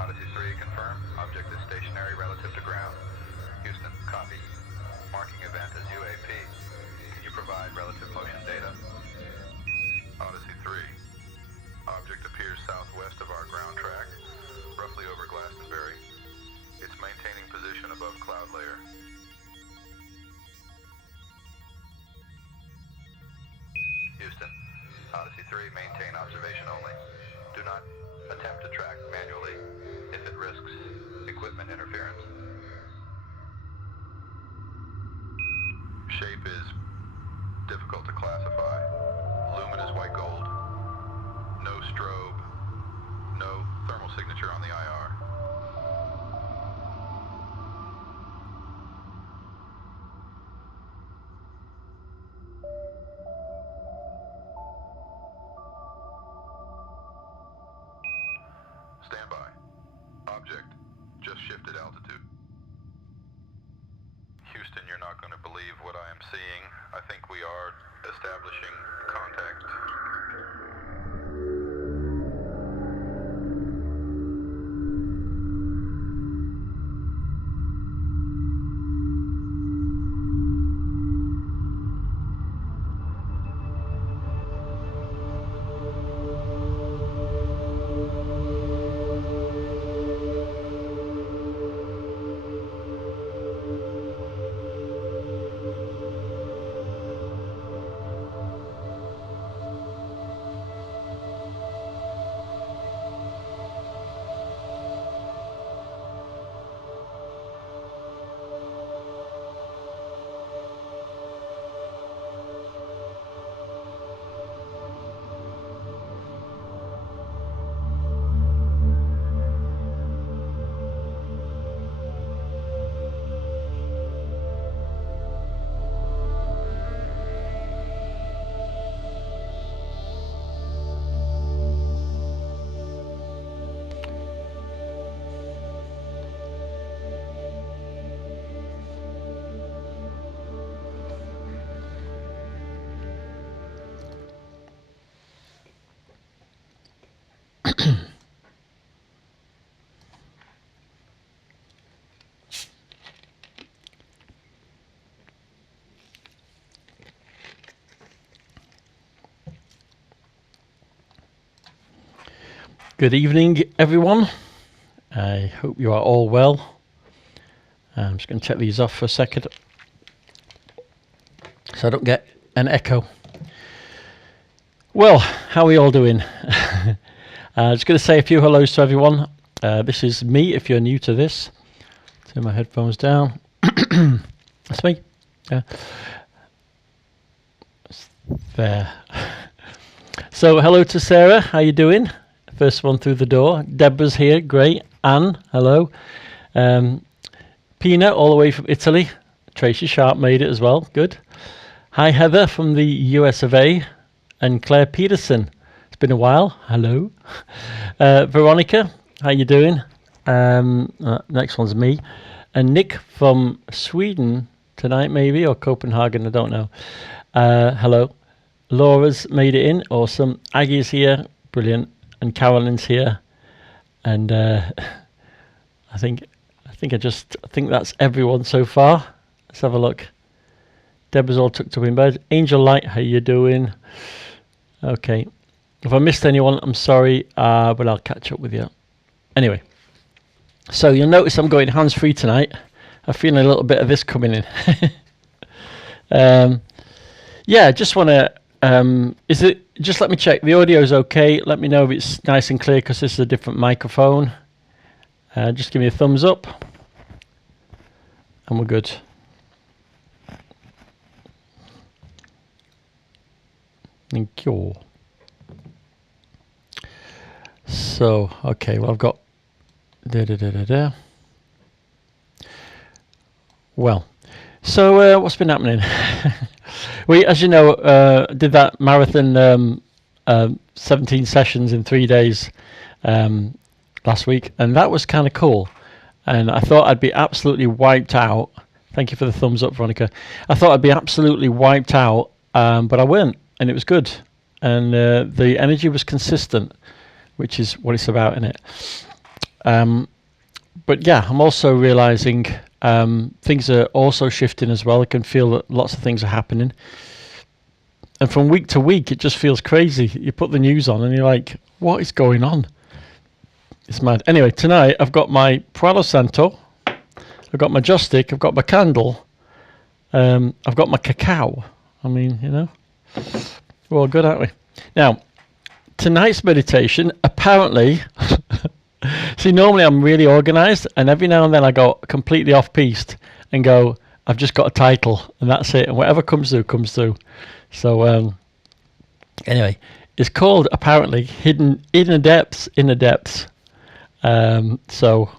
Odyssey 3 confirmed. Object is stationary relative to ground. Houston, copy. Marking event as UAP. Can you provide relative motion data? Odyssey 3. Object appears southwest of our ground track, roughly over Glastonbury. It's maintaining position above cloud layer. Houston, Odyssey 3, maintain observation only. Do not attempt to track manually if it risks equipment interference. Shape is difficult to classify. Luminous white gold. No strobe. No thermal signature on the IR. Standby. Object just shifted altitude. Houston, you're not going to believe what I am seeing. I think we are establishing contact. Good evening, everyone. I hope you are all well. I'm just going to take these off for a second so I don't get an echo. Well, how are we all doing? Just going to say a few hellos to everyone. This is me, if you're new to this. Turn my headphones down. That's me. Yeah. There. So, hello to Sarah. How you doing? First one through the door. Deborah's here. Great. Anne, hello. Pina, all the way from Italy. Tracy Sharp made it as well. Good. Hi, Heather from the US of A. And Claire Peterson. It's been a while. Hello. Veronica, how you doing? Next one's me. And Nick from Sweden tonight, maybe, or Copenhagen, I don't know. Hello. Laura's made it in. Awesome. Aggie's here. Brilliant. And Carolyn's here, and I think that's everyone so far. Let's have a look. Deborah's all tucked up in bed. Angel Light, how you doing? Okay, if I missed anyone, I'm sorry, but I'll catch up with you. Anyway, so you'll notice I'm going hands-free tonight. I'm feeling a little bit of this coming in. Yeah, just want to. Is it? Just let me check. The audio's okay. Let me know if it's nice and clear because this is a different microphone. Just give me a thumbs up, and we're good. Thank you. So, okay. Well, I've got. Well, so what's been happening? We, as you know, did that marathon 17 sessions in 3 days last week, and that was kind of cool. And I thought I'd be absolutely wiped out. Thank you for the thumbs up, Veronica. I thought I'd be absolutely wiped out, but I weren't, and it was good. And the energy was consistent, which is what it's about, isn't it? But yeah, I'm also realizing things are also shifting as well. I can feel that lots of things are happening. And from week to week, it just feels crazy. You put the news on and you're like, what is going on? It's mad. Anyway, tonight I've got my Palo Santo, I've got my joss stick, I've got my candle, I've got my cacao. I mean, you know, we're all good, aren't we? Now, tonight's meditation, apparently, see, normally I'm really organized, and every now and then I go completely off-piste and go, I've just got a title, and that's it, and whatever comes through, comes through. So, anyway, it's called, apparently, Hidden Depths, Inner Depths. So,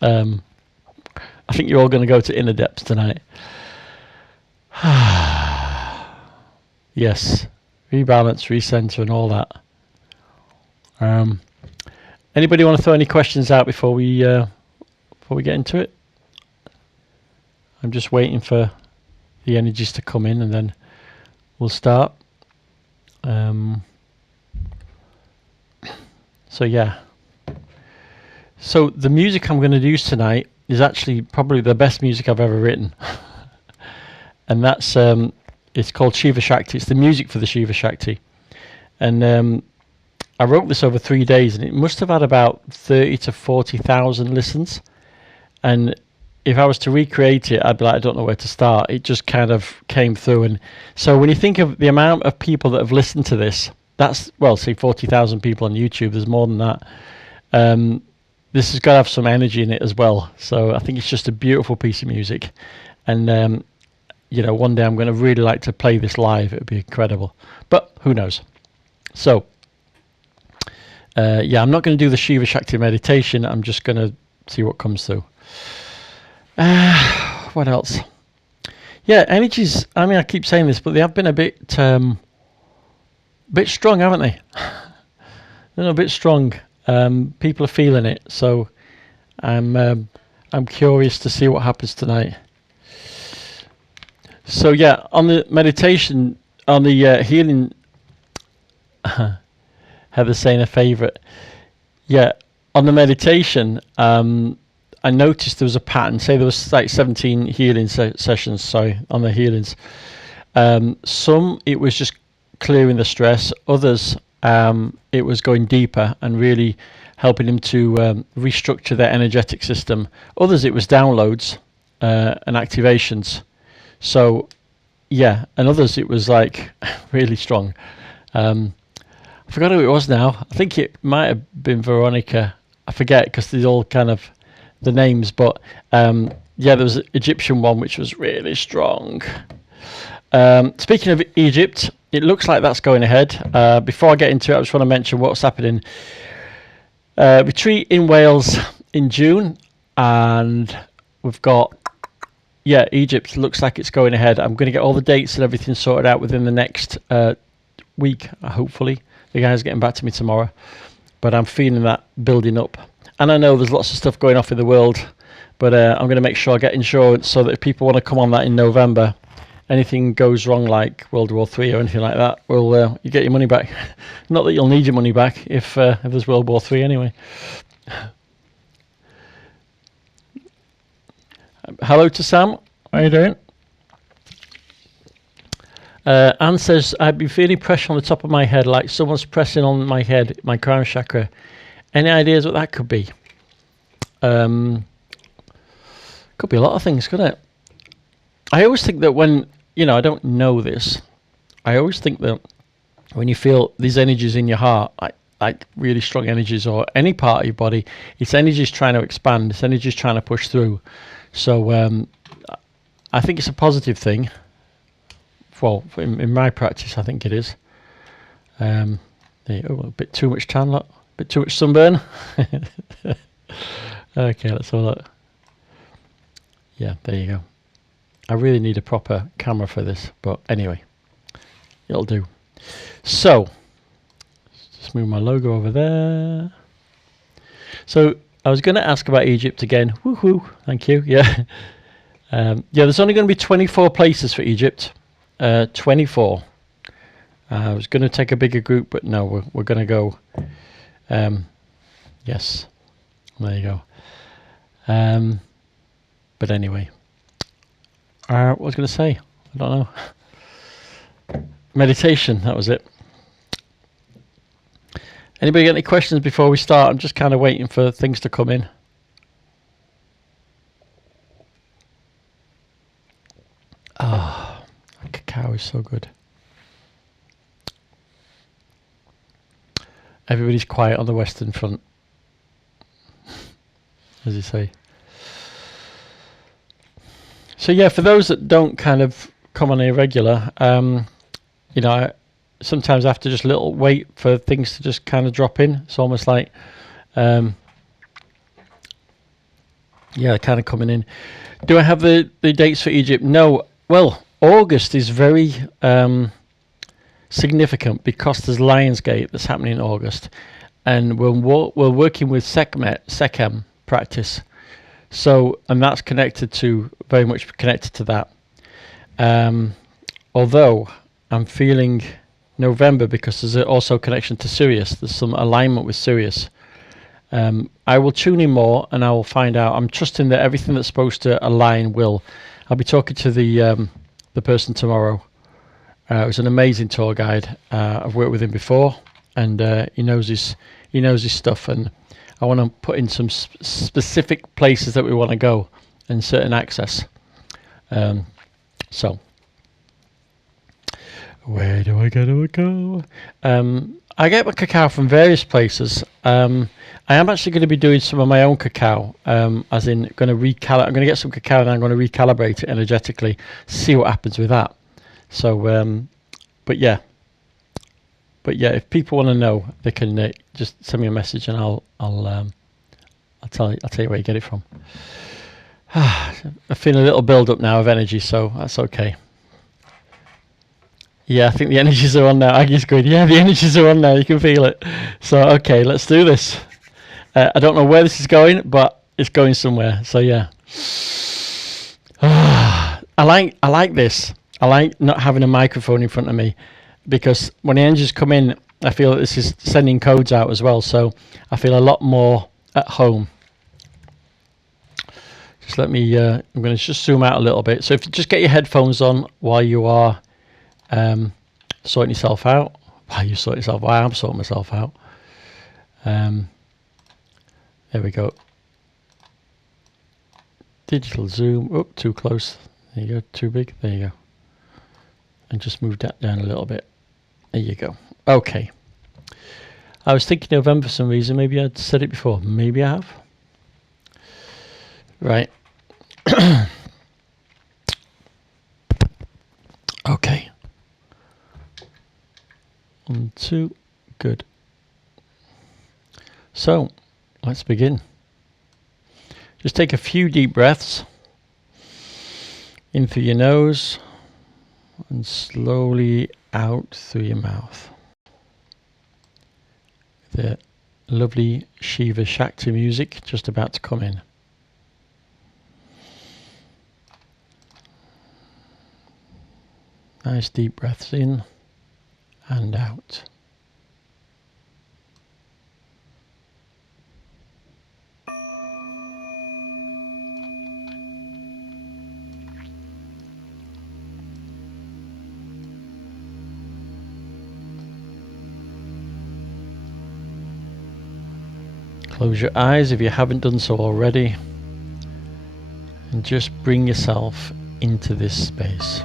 I think you're all going to go to Inner Depths tonight. Yes, rebalance, recenter, and all that. Anybody want to throw any questions out before we get into it? I'm just waiting for the energies to come in, and then we'll start. So yeah. So the music I'm going to use tonight is actually probably the best music I've ever written, and that's it's called Shiva Shakti. It's the music for the Shiva Shakti, and I wrote this over 3 days, and it must have had about 30 to 40,000 listens. And if I was to recreate it, I'd be like, I don't know where to start. It just kind of came through. And so when you think of the amount of people that have listened to this, that's, well, say 40,000 people on YouTube. There's more than that. This has got to have some energy in it as well. So I think it's just a beautiful piece of music. And, you know, one day I'm going to really like to play this live. It would be incredible. But who knows? So, yeah, I'm not going to do the Shiva Shakti meditation. I'm just going to see what comes through. What else? Yeah, energies. I mean, I keep saying this, but they have been a bit strong, haven't they? They're a bit strong. People are feeling it, so I'm curious to see what happens tonight. So yeah, on the meditation, on the healing, Heather's saying a favourite. Yeah, on the meditation, I noticed there was a pattern. Say there was like 17 healing sessions. Sorry, on the healings. Some it was just clearing the stress. Others, it was going deeper and really helping them to restructure their energetic system. Others, it was downloads and activations. So, yeah, and others, it was like really strong. I forgot who it was now. I think it might have been Veronica. I forget because these all kind of the names, but yeah, there was an Egyptian one which was really strong. Speaking of Egypt, it looks like that's going ahead. Before I get into it, I just want to mention what's happening. Retreat in Wales in June, and we've got, yeah, Egypt looks like it's going ahead. I'm going to get all the dates and everything sorted out within the next week, hopefully. The guy's getting back to me tomorrow, but I'm feeling that building up. And I know there's lots of stuff going off in the world, but I'm going to make sure I get insurance so that if people want to come on that in November, anything goes wrong like World War III or anything like that, well, you get your money back. Not that you'll need your money back if there's World War III anyway. Hello to Sam. How are you doing? Anne says, I've been feeling pressure on the top of my head, like someone's pressing on my head, my crown chakra. Any ideas what that could be? Could be a lot of things, couldn't it? I always think that when, you know, I don't know this, I always think that when you feel these energies in your heart, like really strong energies or any part of your body, it's energies trying to expand, it's energies trying to push through. So I think it's a positive thing. Well, in my practice, I think it is. There you go, a bit too much tan, look. Bit too much sunburn. Okay, let's have a look. Yeah, there you go. I really need a proper camera for this, but anyway, it'll do. So, just move my logo over there. So, I was going to ask about Egypt again. Woohoo! Thank you. Yeah, yeah. There's only going to be 24 places for Egypt. 24. I was going to take a bigger group, but no, we're going to go. Yes, There you go. But anyway, what was I going to say? I don't know. Meditation, that was it. Anybody got any questions before we start? I'm just kind of waiting for things to come in. Ah, cacao is so good. Everybody's quiet on the Western Front, as you say. So yeah, for those that don't kind of come on irregular, you know, sometimes I have to just little wait for things to just kind of drop in. It's almost like, yeah, kind of coming in. Do I have the dates for Egypt? No. Well, August is very significant because there's Lionsgate that's happening in August, and we're working with Sechem practice. So, and that's connected to, very much connected to that. Although I'm feeling November, because there's also a connection to Sirius. There's some alignment with Sirius. I will tune in more and I will find out. I'm trusting that everything that's supposed to align will. I'll be talking to the person tomorrow. It was an amazing tour guide. I've worked with him before, and he knows his stuff. And I want to put in some specific places that we want to go and certain access. So, where do I go? I get my cacao from various places. I am actually going to be doing some of my own cacao, as in I'm going to get some cacao and I'm going to recalibrate it energetically, see what happens with that. So, but yeah, if people want to know, they can just send me a message and I'll tell you where you get it from. I feel a little build up now of energy, so that's okay. Yeah, I think the energies are on now. Aggie's going, yeah, the energies are on now. You can feel it. So, okay, let's do this. I don't know where this is going, but it's going somewhere. So, yeah. I like this. I like not having a microphone in front of me, because when the energies come in, I feel that this is sending codes out as well. So I feel a lot more at home. Just let me, I'm going to just zoom out a little bit. So if you just get your headphones on while you are sorting yourself out. While you sort yourself out, I'm sorting myself out. There we go. Digital zoom. Oh, too close. There you go. Too big. There you go. And just move that down a little bit. There you go. Okay. I was thinking November for some reason. Maybe I'd said it before. Maybe I have. Right. Okay. 1, 2. Good. So, let's begin. Just take a few deep breaths in through your nose and slowly out through your mouth. The lovely Shiva Shakti music just about to come in. Nice deep breaths in and out. Close your eyes if you haven't done so already, and just bring yourself into this space.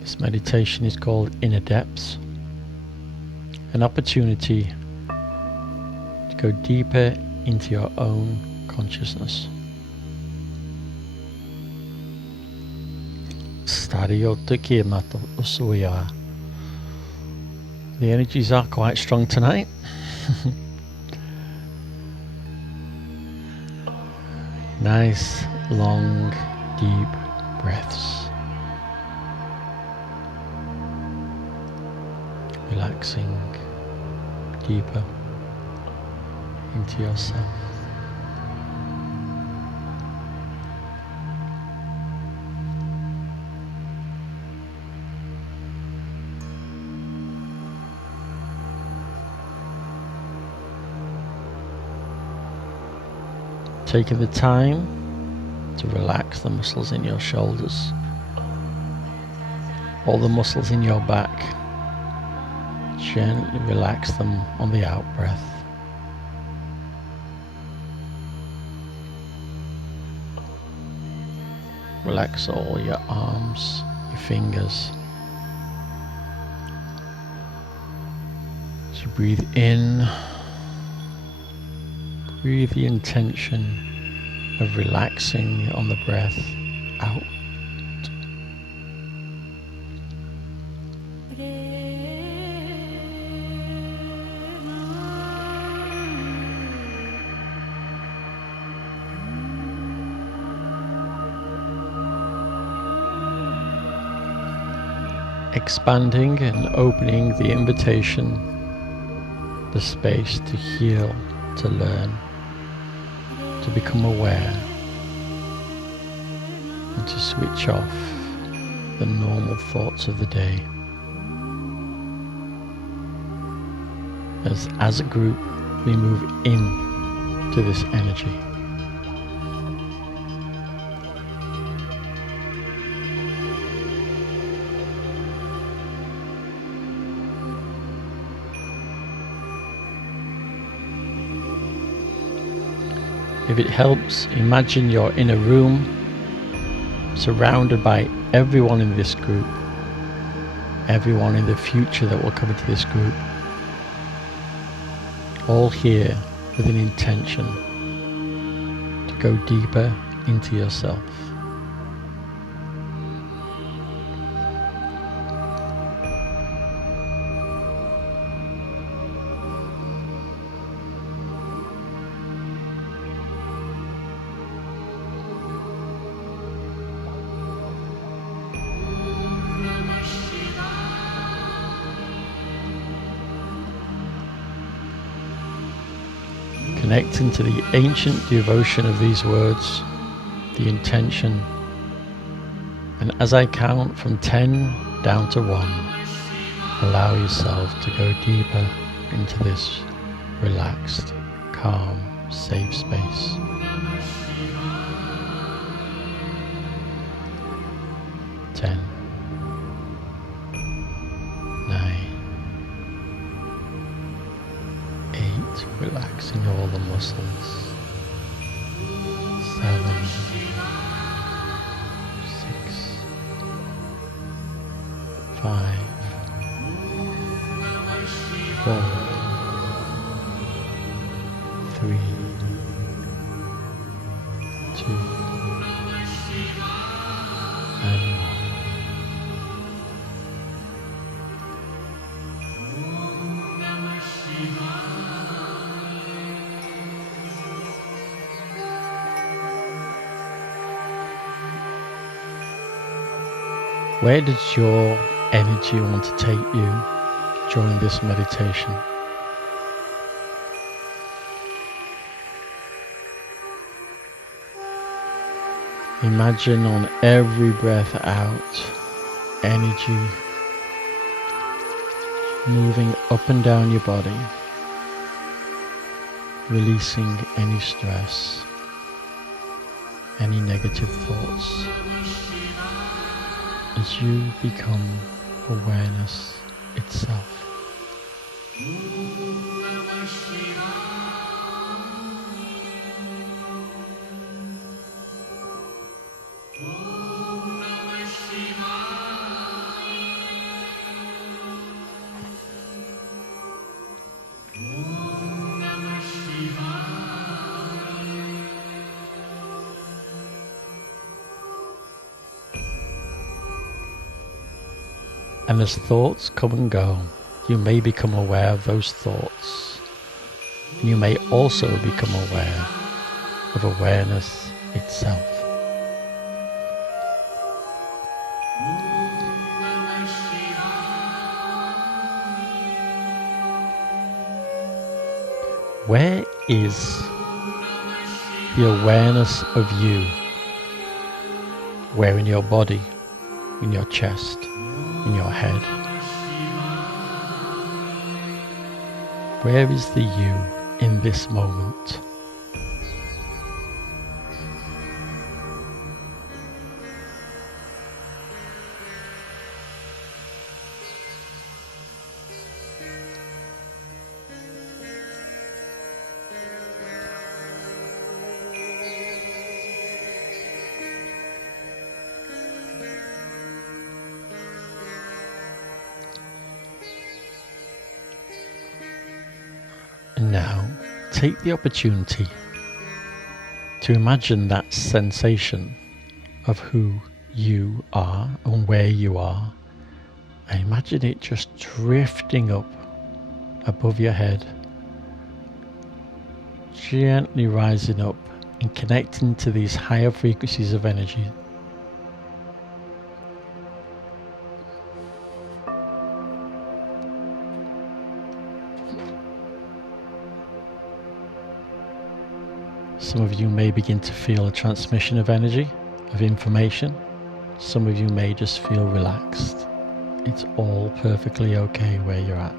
This meditation is called Inner Depths. An opportunity to go deeper into your own consciousness. The energies are quite strong tonight. Nice, long, deep breaths. Relaxing deeper into yourself. Taking the time to relax the muscles in your shoulders, all the muscles in your back. Gently relax them on the out breath. Relax all your arms, your fingers. As you breathe in, breathe the intention of relaxing on the breath out. Expanding and opening the invitation, the space to heal, to learn, to become aware, and to switch off the normal thoughts of the day. As a group, we move in to this energy. If it helps, imagine you're in a room surrounded by everyone in this group, everyone in the future that will come into this group, all here with an intention to go deeper into yourself. Connecting to the ancient devotion of these words, the intention, and as I count from 10 down to 1, allow yourself to go deeper into this relaxed, calm, safe space. 10, 9, 8, relaxing all the muscles. 7, 6, 5, 4, 3, 2, and 1. Where does your energy want to take you during this meditation? Imagine on every breath out, energy moving up and down your body, releasing any stress, any negative thoughts, as you become awareness itself. And as thoughts come and go, you may become aware of those thoughts. And you may also become aware of awareness itself. Where is the awareness of you? Where in your body, in your chest, in your head? Where is the you in this moment? And now, take the opportunity to imagine that sensation of who you are and where you are, and imagine it just drifting up above your head, gently rising up and connecting to these higher frequencies of energy. Some of you may begin to feel a transmission of energy, of information. Some of you may just feel relaxed. It's all perfectly okay where you're at.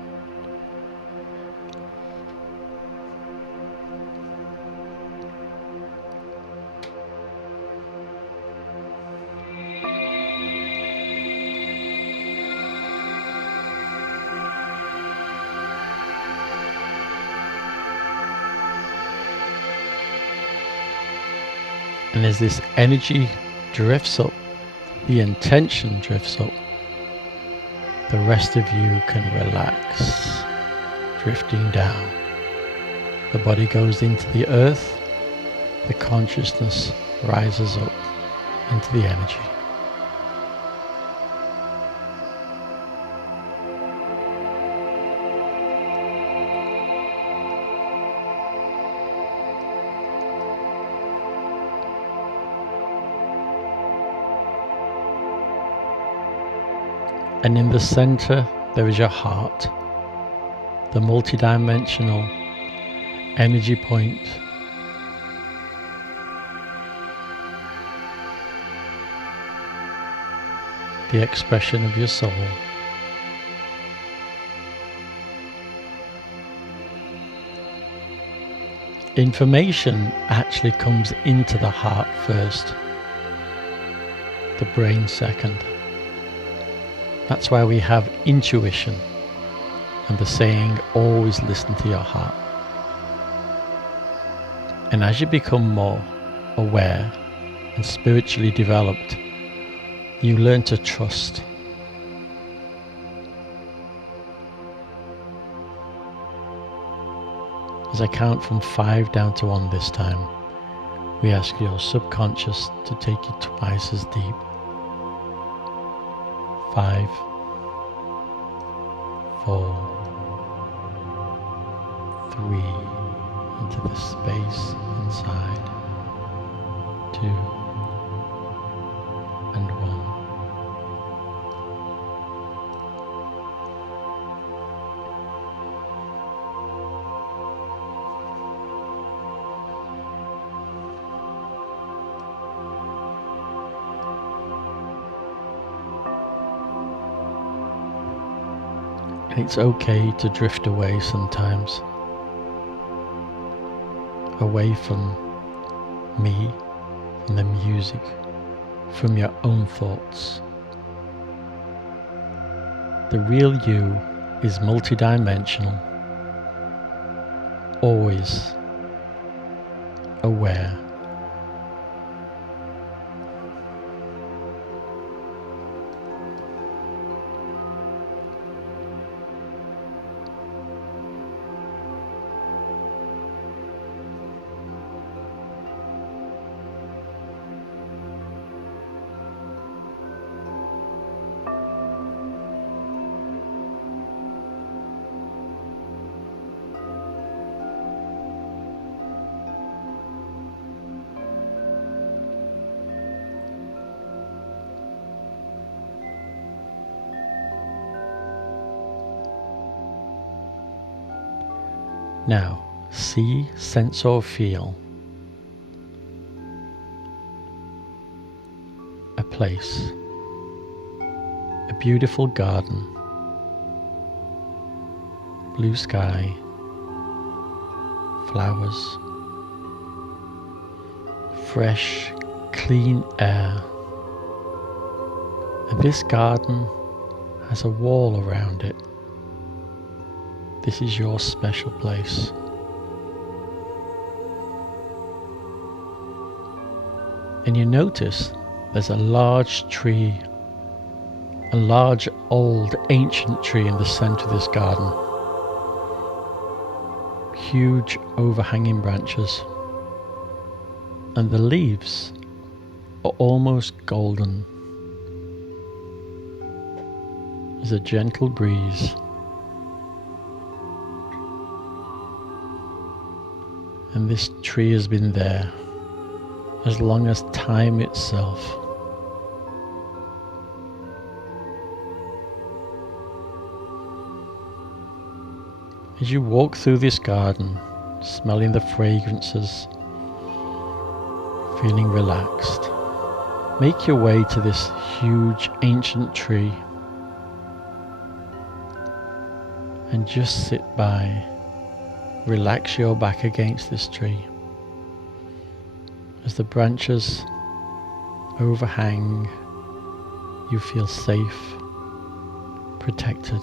And as this energy drifts up, the intention drifts up, the rest of you can relax, drifting down. The body goes into the earth, the consciousness rises up into the energy. And in the center, there is your heart, the multidimensional energy point. The expression of your soul. Information actually comes into the heart first, the brain second. That's why we have intuition and the saying, always listen to your heart. And as you become more aware and spiritually developed, you learn to trust. As I count from 5 down to 1 this time, we ask your subconscious to take you twice as deep. 5, 4, 3, into the space inside, 2, and 1. It's okay to drift away sometimes, away from me, from the music, from your own thoughts. The real you is multidimensional, always aware. Now, see, sense or feel a place, a beautiful garden, blue sky, flowers, fresh, clean air. And this garden has a wall around it. This is your special place. And you notice there's a large tree, a large old ancient tree in the center of this garden. Huge overhanging branches, and the leaves are almost golden. There's a gentle breeze, and this tree has been there as long as time itself. As you walk through this garden, smelling the fragrances, feeling relaxed, make your way to this huge ancient tree and just sit by, relax your back against this tree as the branches overhang. You feel safe, protected.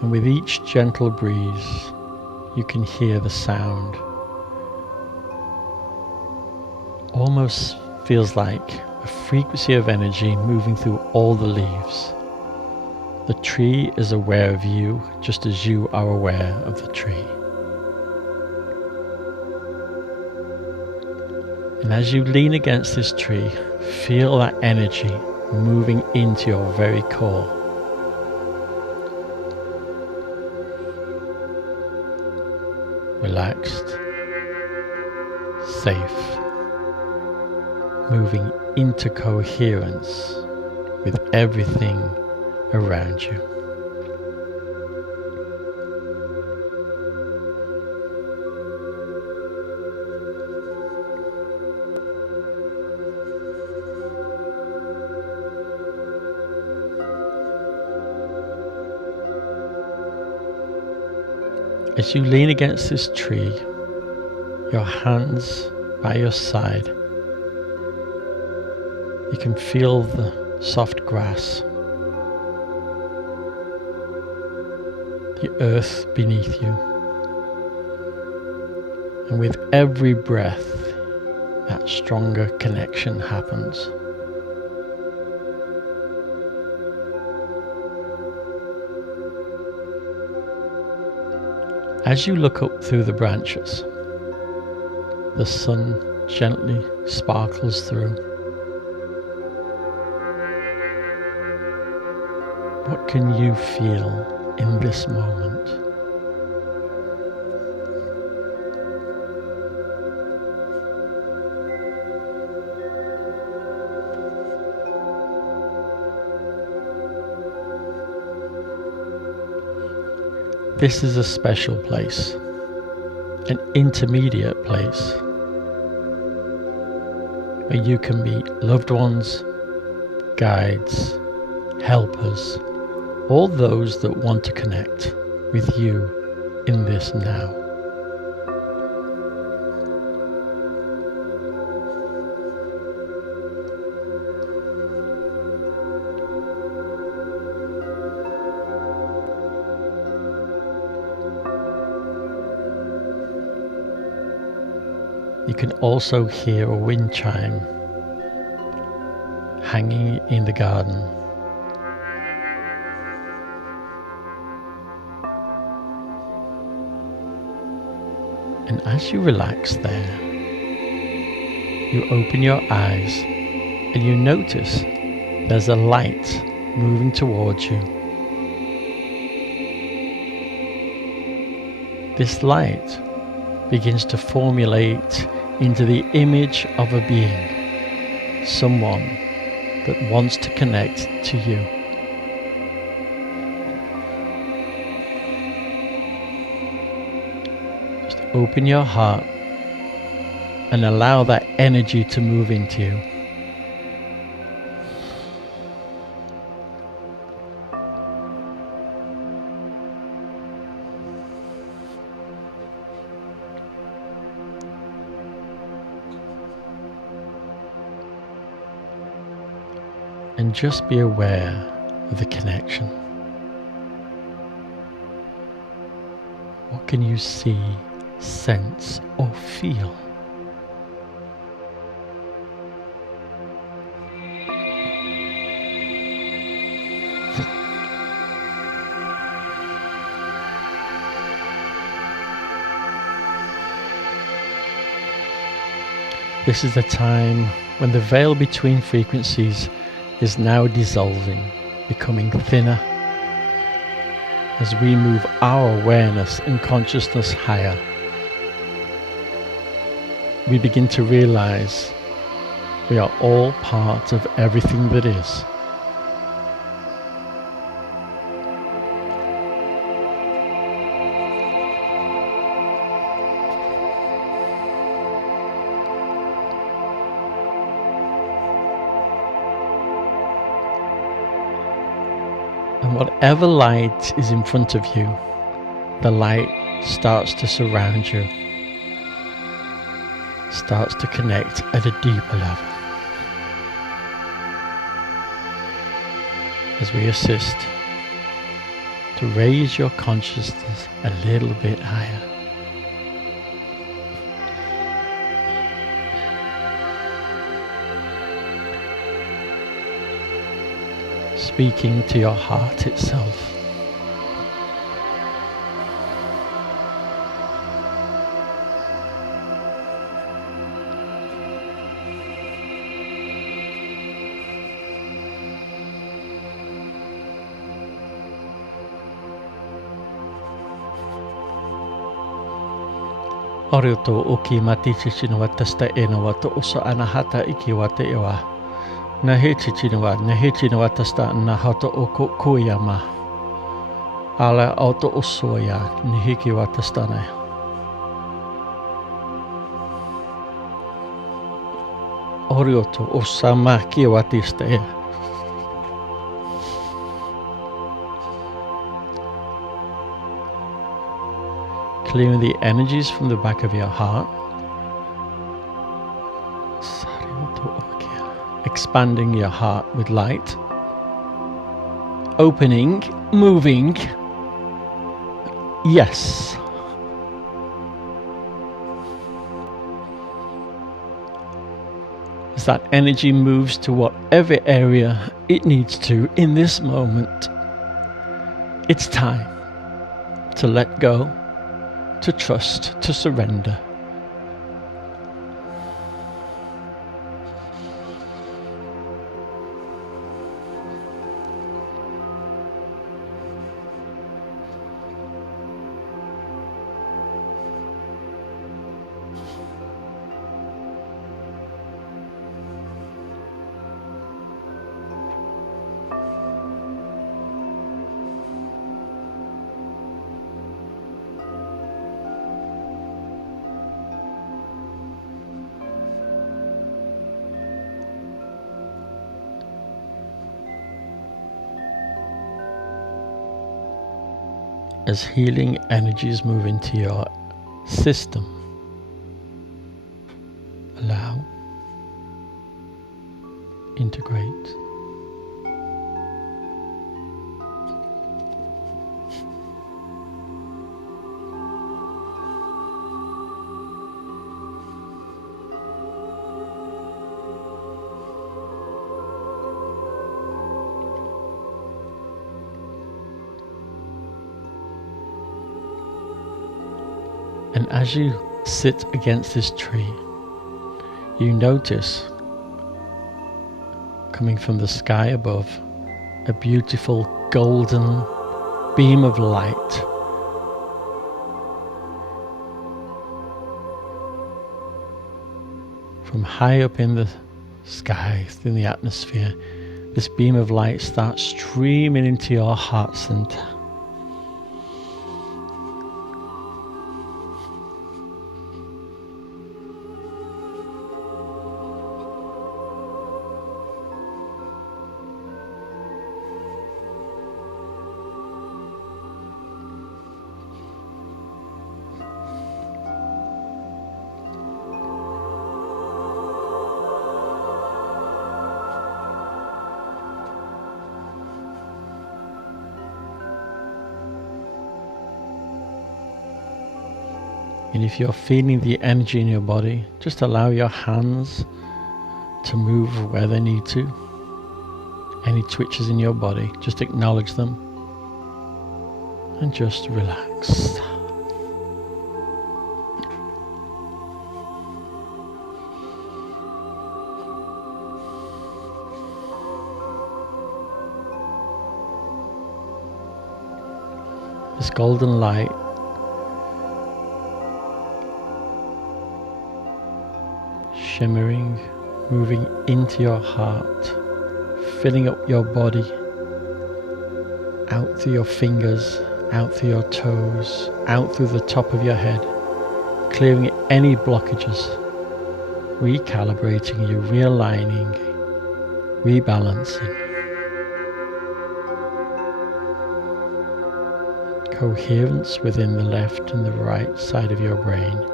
And with each gentle breeze, you can hear the sound. Almost feels like a frequency of energy moving through all the leaves. The tree is aware of you just as you are aware of the tree. And as you lean against this tree, feel that energy moving into your very core. Relaxed, safe, moving into coherence with everything around you. As you lean against this tree, your hands by your side, you can feel the soft grass, the earth beneath you, and with every breath, that stronger connection happens. As you look up through the branches, the sun gently sparkles through. What can you feel in this moment? This is a special place, an intermediate place, where you can meet loved ones, guides, helpers, all those that want to connect with you in this now. You can also hear a wind chime hanging in the garden. And as you relax there, you open your eyes and you notice there's a light moving towards you. This light begins to formulate into the image of a being, someone that wants to connect to you. Just open your heart and allow that energy to move into you. And just be aware of the connection. What can you see, sense, or feel? This is the time when the veil between frequencies is now dissolving, becoming thinner, as we move our awareness and consciousness higher. We begin to realize we are all part of everything that is. And whatever light is in front of you, the light starts to surround you, starts to connect at a deeper level. As we assist to raise your consciousness a little bit higher. Speaking to your heart itself. Orioto uki mati chichinawa tasta enawa to uso anahata ikiwate ewa. Nahechinawa tasta nahato oko kuyama. Ala auto usoya nihikiwa tastane. Orioto usama kiwatiste. Clearing the energies from the back of your heart. Expanding your heart with light. Opening, moving. Yes. As that energy moves to whatever area it needs to in this moment, it's time to let go, to trust, to surrender. As healing energies move into your system, allow, integrate, and as you sit against this tree, you notice coming from the sky above a beautiful golden beam of light. From high up in the skies, in the atmosphere, this beam of light starts streaming into your heart center. And if you're feeling the energy in your body, just allow your hands to move where they need to. Any twitches in your body, just acknowledge them and just relax. This golden light shimmering, moving into your heart, filling up your body, out through your fingers, out through your toes, out through the top of your head, clearing any blockages, recalibrating you, realigning, rebalancing. Coherence within the left and the right side of your brain.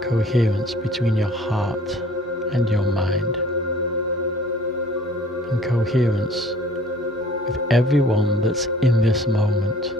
Coherence between your heart and your mind, and coherence with everyone that's in this moment.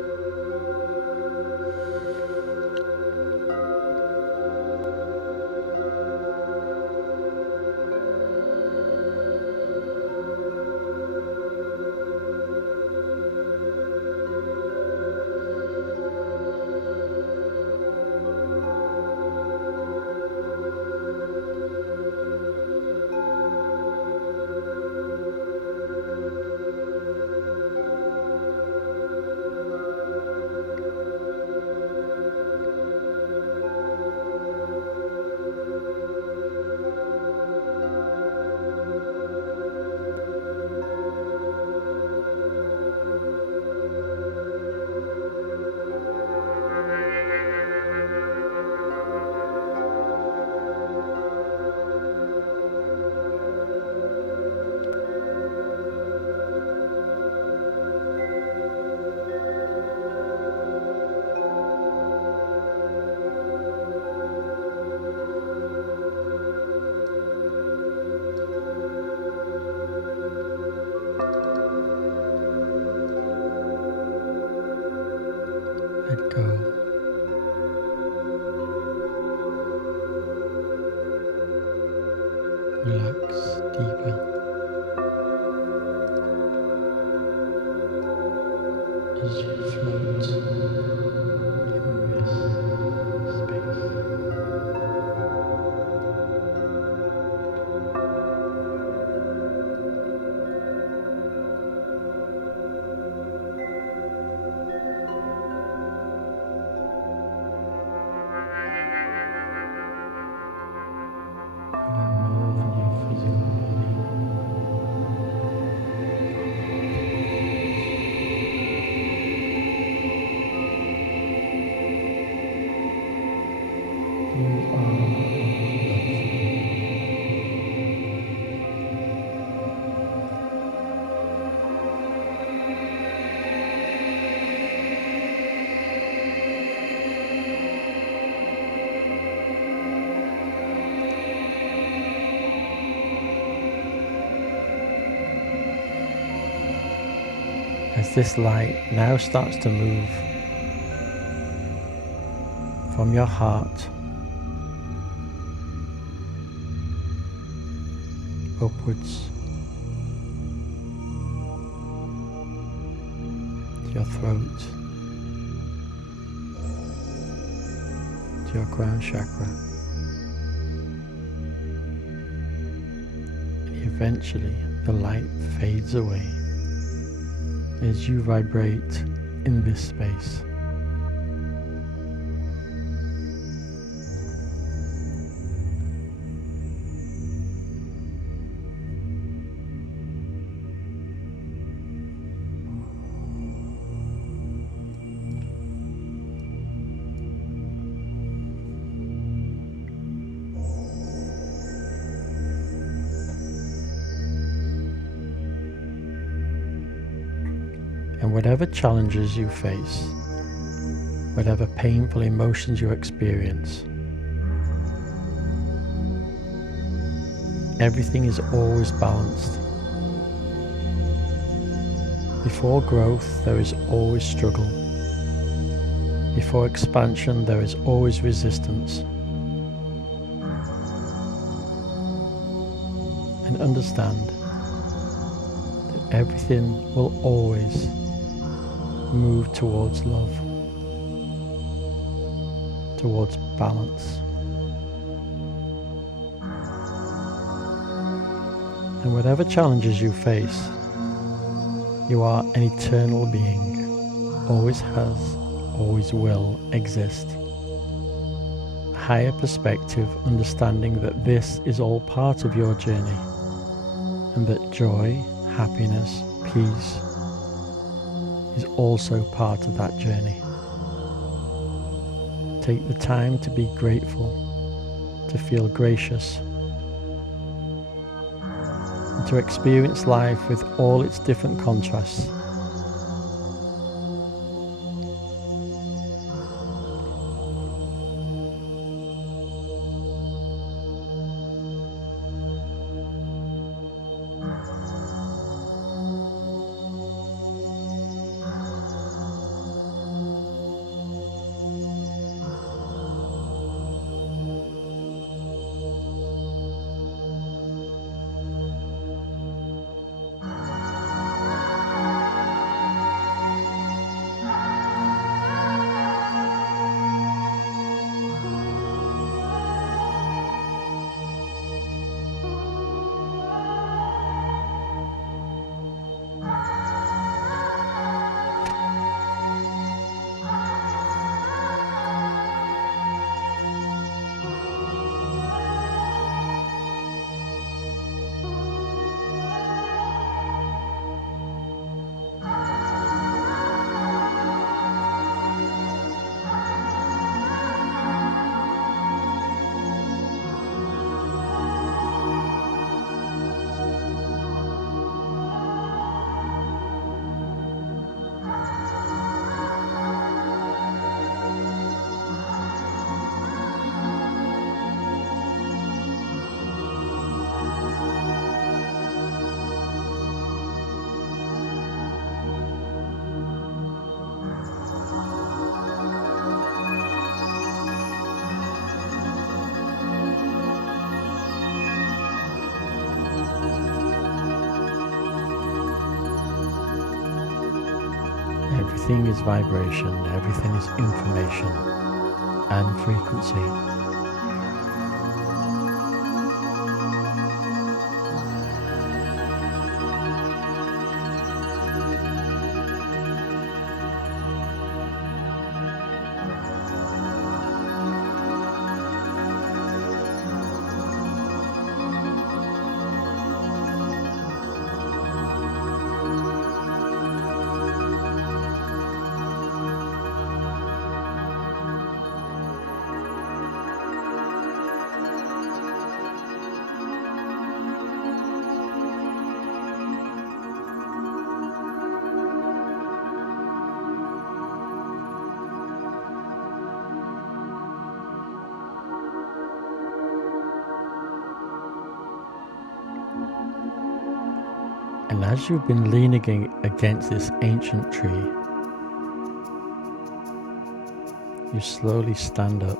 Let go. Relax deeper as you float in this space. As this light now starts to move from your heart upwards to your throat, to your crown chakra, and eventually the light fades away as you vibrate in this space. And whatever challenges you face, whatever painful emotions you experience, everything is always balanced. Before growth, there is always struggle. Before expansion, there is always resistance. And understand that everything will always move towards love, towards balance. And whatever challenges you face, you are an eternal being, always has, always will exist. A higher perspective, understanding that this is all part of your journey, and that joy, happiness, peace is also part of that journey. Take the time to be grateful, to feel gracious, and to experience life with all its different contrasts. Everything is vibration, everything is information and frequency. And as you've been leaning against this ancient tree, you slowly stand up,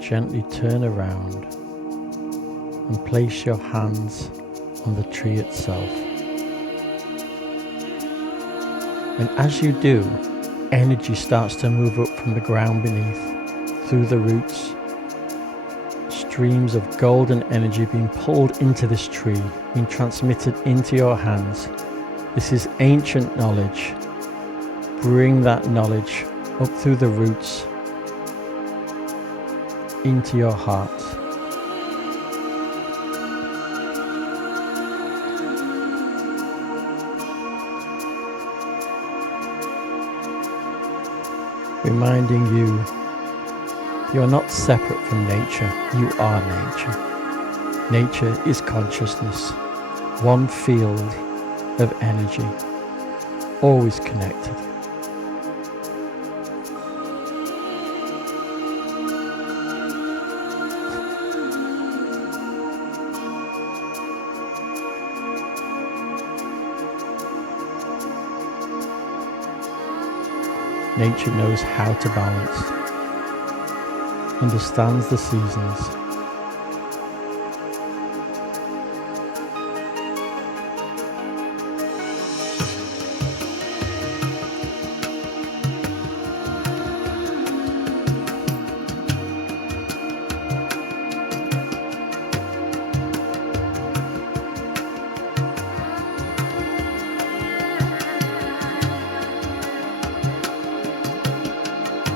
gently turn around, and place your hands on the tree itself. And as you do, energy starts to move up from the ground beneath, through the roots. Streams of golden energy being pulled into this tree, being transmitted into your hands. This is ancient knowledge. Bring that knowledge up through the roots into your heart. Reminding you, you're not separate from nature, you are nature. Nature is consciousness, one field of energy. always connected. Nature knows how to balance, understands the seasons.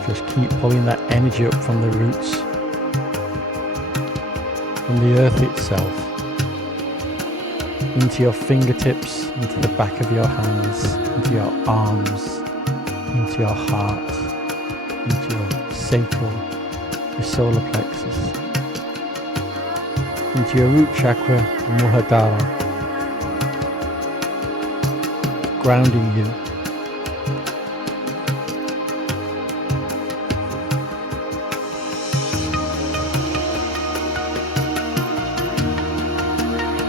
Just keep pulling that energy up from the roots, from the earth itself, into your fingertips, into the back of your hands, into your arms, into your heart, into your sacral, your solar plexus, into your root chakra, Muladhara, grounding you.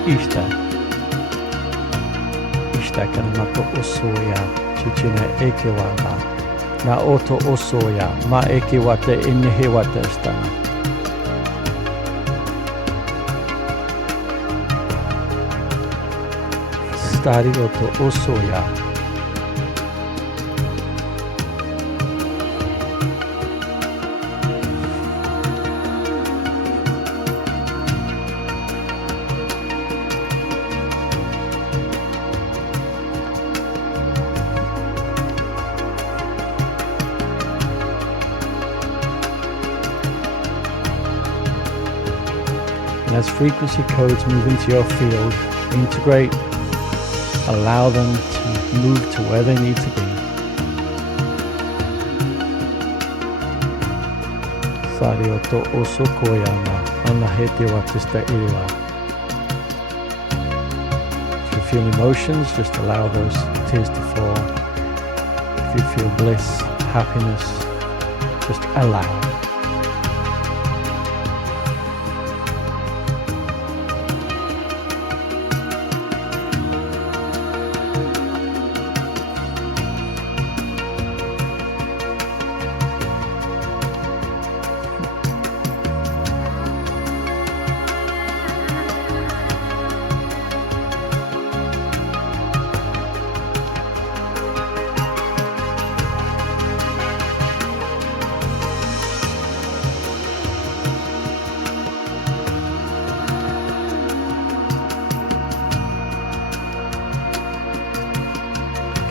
Ishta kanamato osoya chichina ekewala na oto osoya ma ekewata inhewata stana stari oto osoya. And as frequency codes move into your field, integrate, allow them to move to where they need to be. Sarioto oso koyama, anahete watista ira. If you feel emotions, just allow those tears to fall. If you feel bliss, happiness, just allow.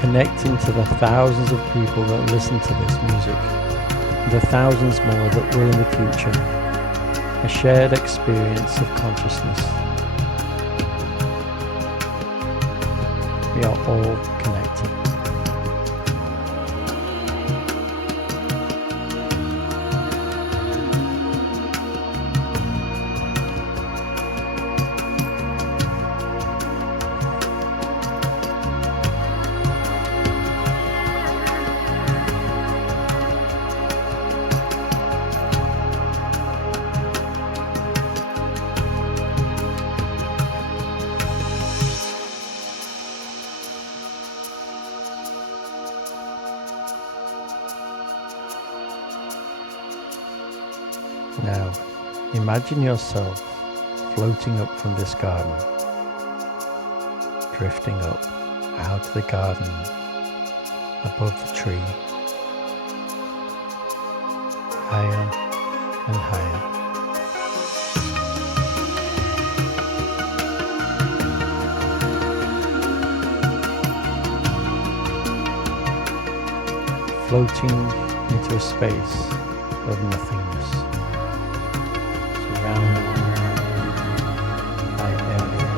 Connecting to the thousands of people that listen to this music, and the thousands more that will in the future. A shared experience of consciousness. We are all connected. Now, imagine yourself floating up from this garden, drifting up out of the garden, above the tree, higher and higher. Floating into a space of nothingness, surrounded by everything.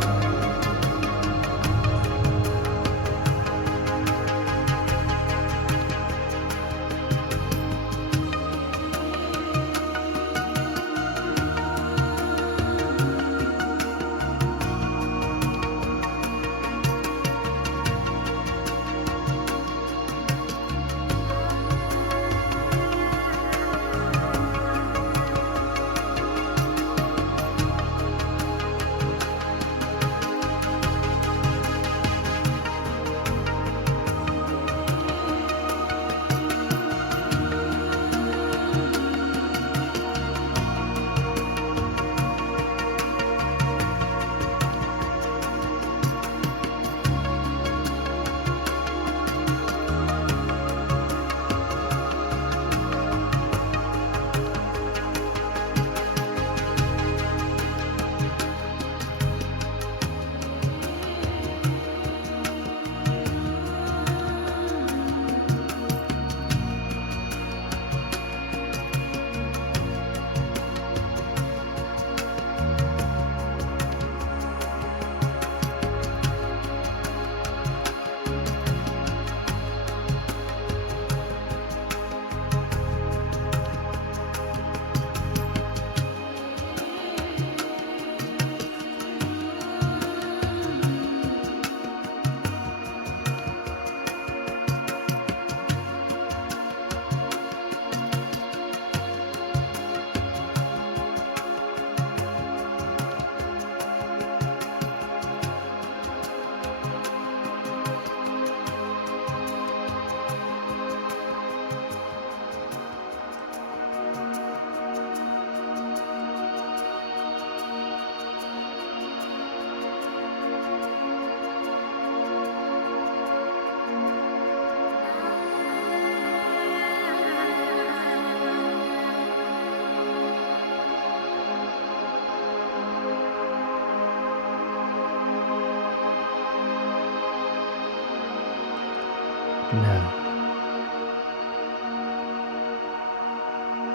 Now,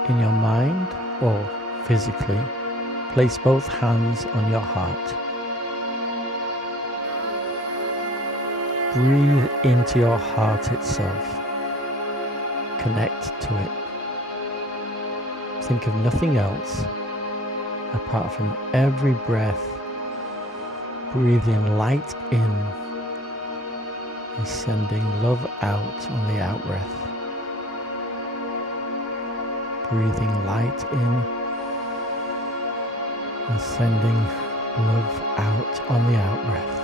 in your mind or physically, place both hands on your heart. Breathe into your heart itself. Connect to it. Think of nothing else apart from every breath, breathing light in and sending love out on the out breath. Breathing light in and sending love out on the out breath.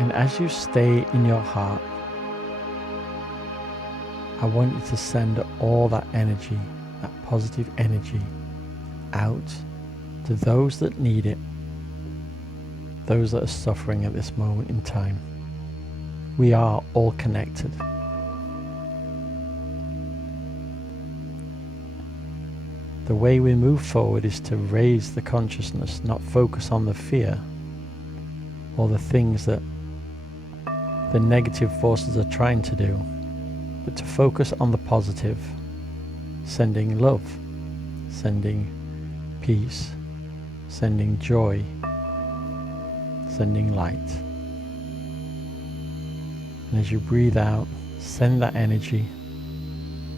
And as you stay in your heart, I want you to send all that energy, that positive energy, out to those that need it, those that are suffering at this moment in time. We are all connected. The way we move forward is to raise the consciousness, not focus on the fear or the things that the negative forces are trying to do, but to focus on the positive, sending love, sending peace, sending joy, sending light. And as you breathe out, send that energy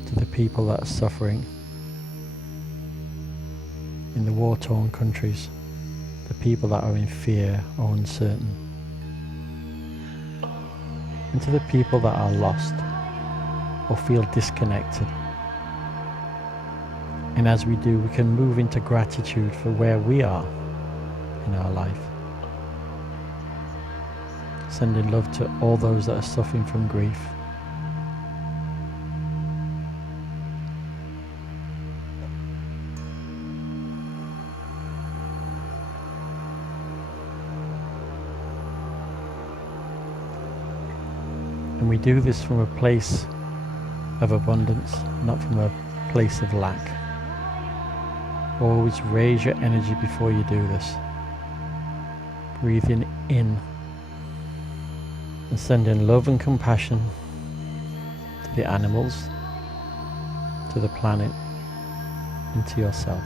to the people that are suffering in the war-torn countries, the people that are in fear or uncertain, and to the people that are lost or feel disconnected. And as we do, we can move into gratitude for where we are in our life, sending love to all those that are suffering from grief. And we do this from a place of abundance, not from a place of lack. Always raise your energy before you do this. Breathing in and sending love and compassion to the animals, to the planet, and to yourself.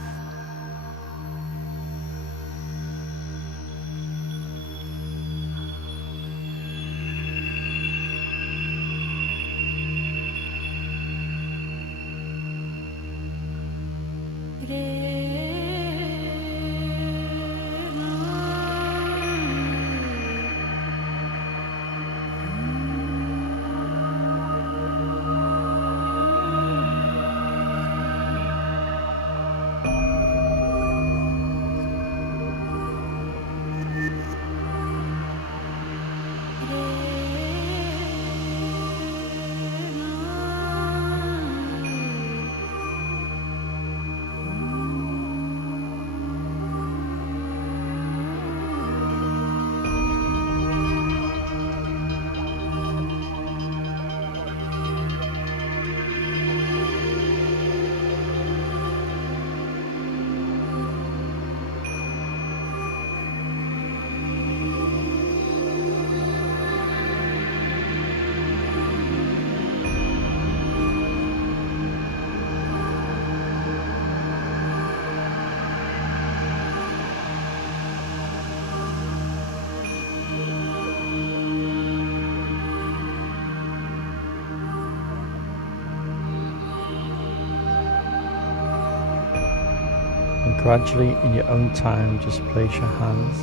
And gradually, in your own time, just place your hands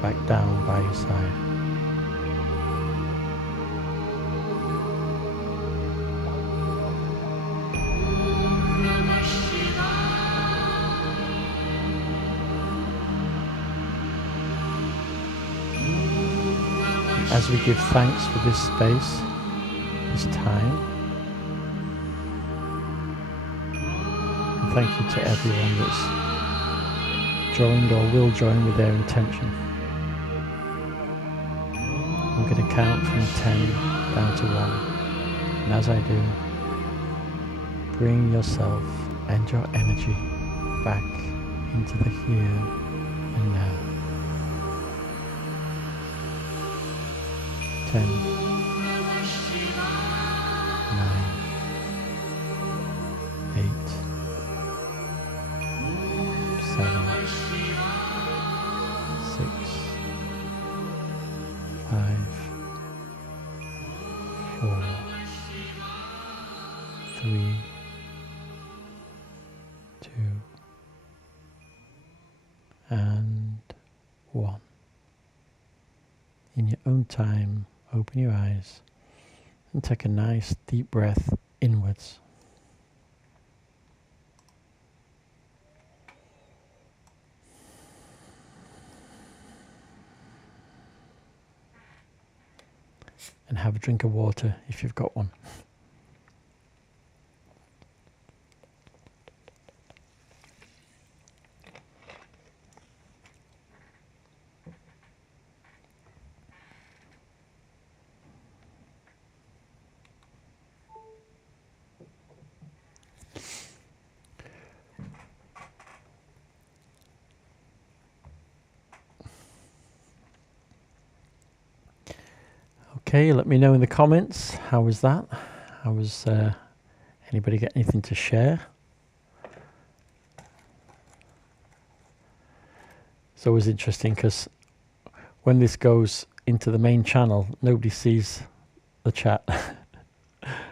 back down by your side. As we give thanks for this space, this time, and thank you to everyone that's joined or will join with their intention. I'm going to count from 10 down to 1, and as I do, bring yourself and your energy back into the here and now. 10, 9, 8, 7, 6, 5, 4, 3, 2, and 1. In your own time, open your eyes and take a nice deep breath inwards. And have a drink of water if you've got one. Okay, let me know in the comments, how was that? How was, anybody get anything to share? It's always interesting because when this goes into the main channel, nobody sees the chat,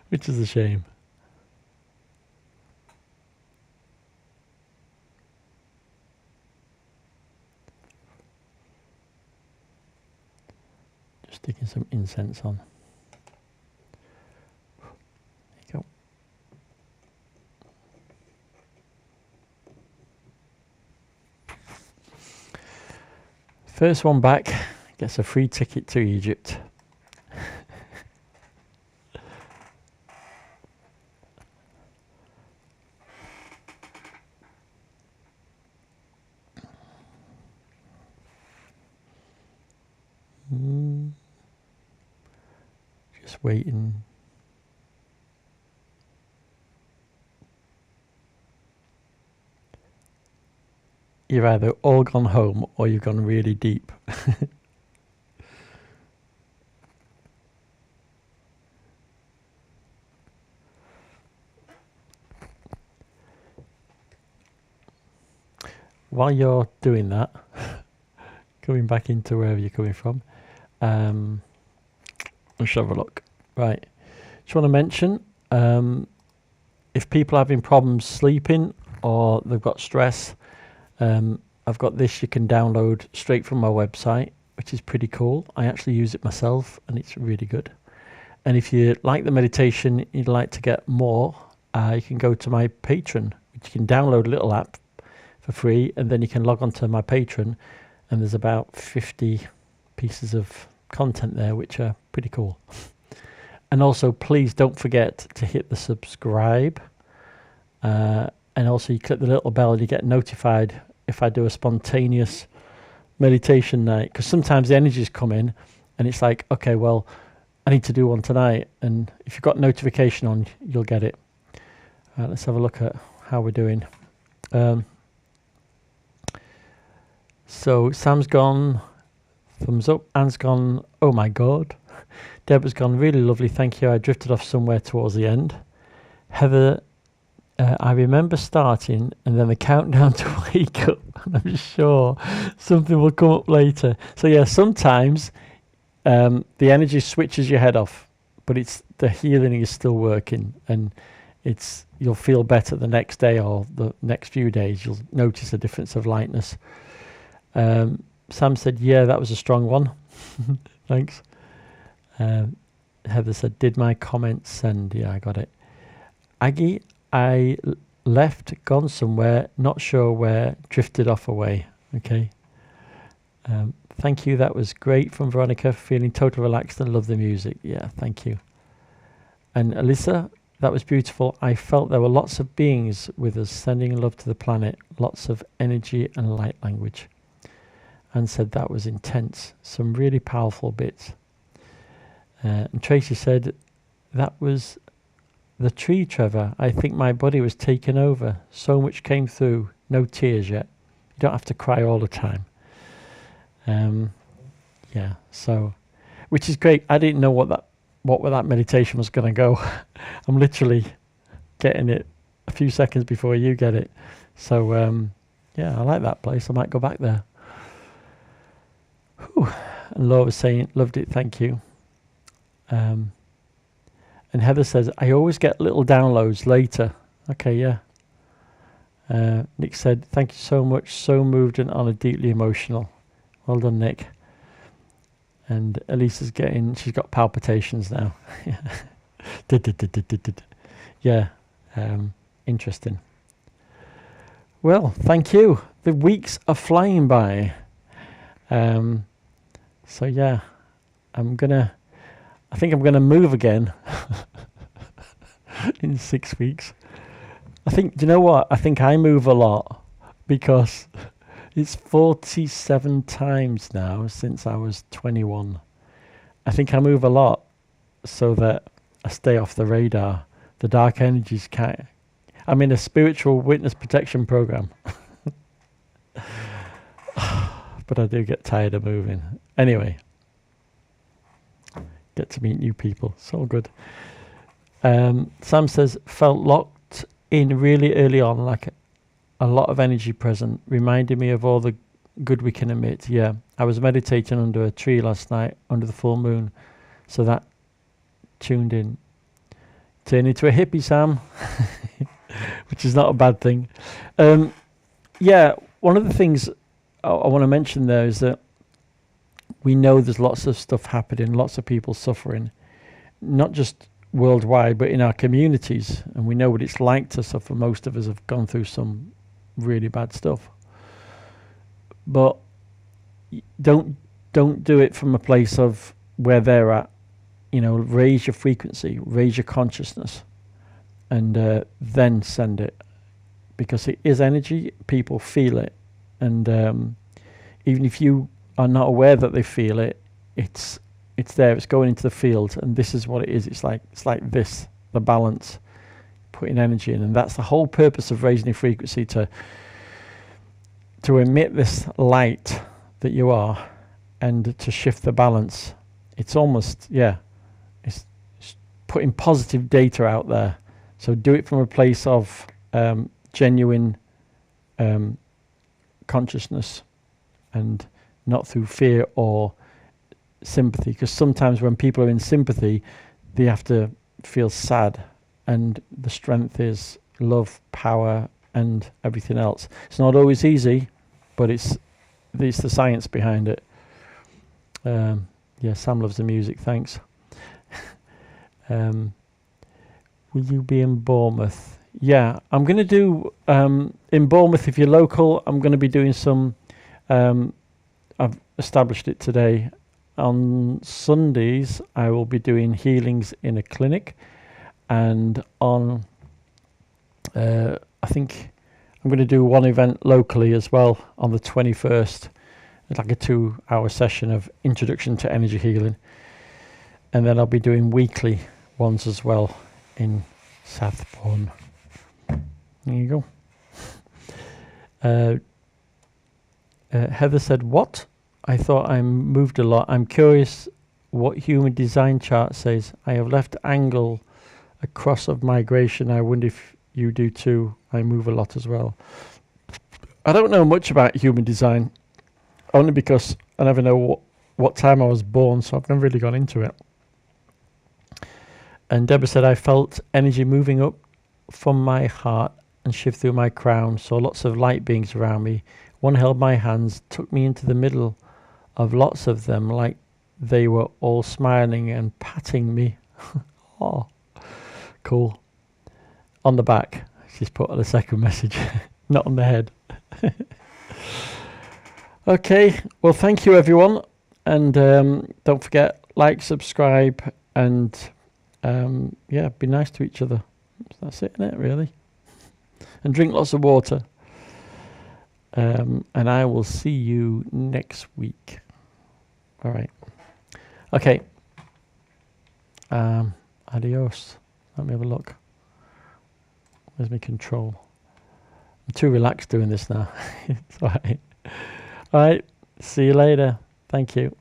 which is a shame. Just sticking some incense on. There you go. First one back gets a free ticket to Egypt. Just waiting. You've either all gone home or you've gone really deep. While you're doing that, coming back into wherever you're coming from, let's have a look. Right, just want to mention, if people are having problems sleeping or they've got stress, I've got this you can download straight from my website, which is pretty cool. I actually use it myself and it's really good. And if you like the meditation, you'd like to get more, you can go to my Patreon, which you can download a little app for free, and then you can log on to my Patreon, and there's about 50 pieces of content there, which are pretty cool. And also, please don't forget to hit the subscribe, and also you click the little bell and you get notified if I do a spontaneous meditation night, because sometimes the energies come in and it's like, okay, well, I need to do one tonight, and if you've got notification on, you'll get it. Let's have a look at how we're doing. So Sam's gone, thumbs up. Anne's gone, oh my god. Deborah's gone, really lovely, thank you. I drifted off somewhere towards the end. Heather, I remember starting and then the countdown to wake up. I'm sure something will come up later. So yeah, sometimes the energy switches your head off, but it's the healing is still working, and you'll feel better the next day or the next few days. You'll notice a difference of lightness. Sam said, yeah, that was a strong one. Thanks. Heather said, did my comments send? Yeah, I got it. Aggie, I left, gone somewhere, not sure where, drifted off away. Okay. Thank you. That was great from Veronica. Feeling totally relaxed and love the music. Yeah, thank you. And Alyssa, that was beautiful. I felt there were lots of beings with us sending love to the planet, lots of energy and light language. And said that was intense. Some really powerful bits. And Tracy said, that was the tree, Trevor. I think my body was taken over. So much came through. No tears yet. You don't have to cry all the time. Yeah, so. which is great. I didn't know what that meditation was going to go. I'm literally getting it a few seconds before you get it. So yeah, I like that place. I might go back there. Whew. And Laura was saying, loved it, thank you. And Heather says, I always get little downloads later. Okay, yeah. Nick said, thank you so much. So moved and honoured, deeply emotional. Well done, Nick. And Elisa's she's got palpitations now. Yeah, interesting. Well, thank you. The weeks are flying by. So yeah, I think I'm gonna move again in 6 weeks. Do you know what? I think I move a lot because it's 47 times now since I was 21. I think I move a lot so that I stay off the radar. The dark energies can't. I'm in a spiritual witness protection program. But I do get tired of moving. Anyway, get to meet new people. It's all good. Sam says, felt locked in really early on, like a lot of energy present, reminding me of all the good we can emit. Yeah, I was meditating under a tree last night, under the full moon, so that tuned in. Turn into a hippie, Sam, which is not a bad thing. Yeah, one of the things I want to mention there is that we know there's lots of stuff happening, lots of people suffering, not just worldwide, but in our communities. And we know what it's like to suffer. Most of us have gone through some really bad stuff. But don't do it from a place of where they're at. Raise your frequency, raise your consciousness, and then send it. Because it is energy, people feel it. And even if you are not aware that they feel it, it's there, it's going into the field, and this is what it is. It's like this, the balance, putting energy in, and that's the whole purpose of raising your frequency, to emit this light that you are, and to shift the balance. It's almost, it's putting positive data out there. So do it from a place of genuine consciousness, and not through fear or sympathy, because sometimes when people are in sympathy, they have to feel sad, and the strength is love, power, and everything else. It's not always easy, but it's the science behind it. Yeah, Sam loves the music, thanks. Will you be in Bournemouth? Yeah, I'm going to do, in Bournemouth, if you're local, I'm going to be doing some, I've established it today. On Sundays, I will be doing healings in a clinic. And on, I think I'm going to do one event locally as well on the 21st. It's like a 2-hour session of introduction to energy healing. And then I'll be doing weekly ones as well in Southbourne. There you go. Heather said, what? I thought I moved a lot. I'm curious what human design chart says. I have left angle across of migration. I wonder if you do too. I move a lot as well. I don't know much about human design, only because I never know what time I was born, so I've never really gone into it. And Deborah said, I felt energy moving up from my heart and shift through my crown. Saw lots of light beings around me. One held my hands, took me into the middle of lots of them, like they were all smiling and patting me. Oh, cool. On the back, she's put on a second message, not on the head. Okay, well, thank you, everyone. And don't forget, like, subscribe, and yeah, be nice to each other. That's it, isn't it, really? And drink lots of water. And I will see you next week. All right. Okay. Adios. Let me have a look. Where's my control? I'm too relaxed doing this now. It's all right. All right. See you later. Thank you.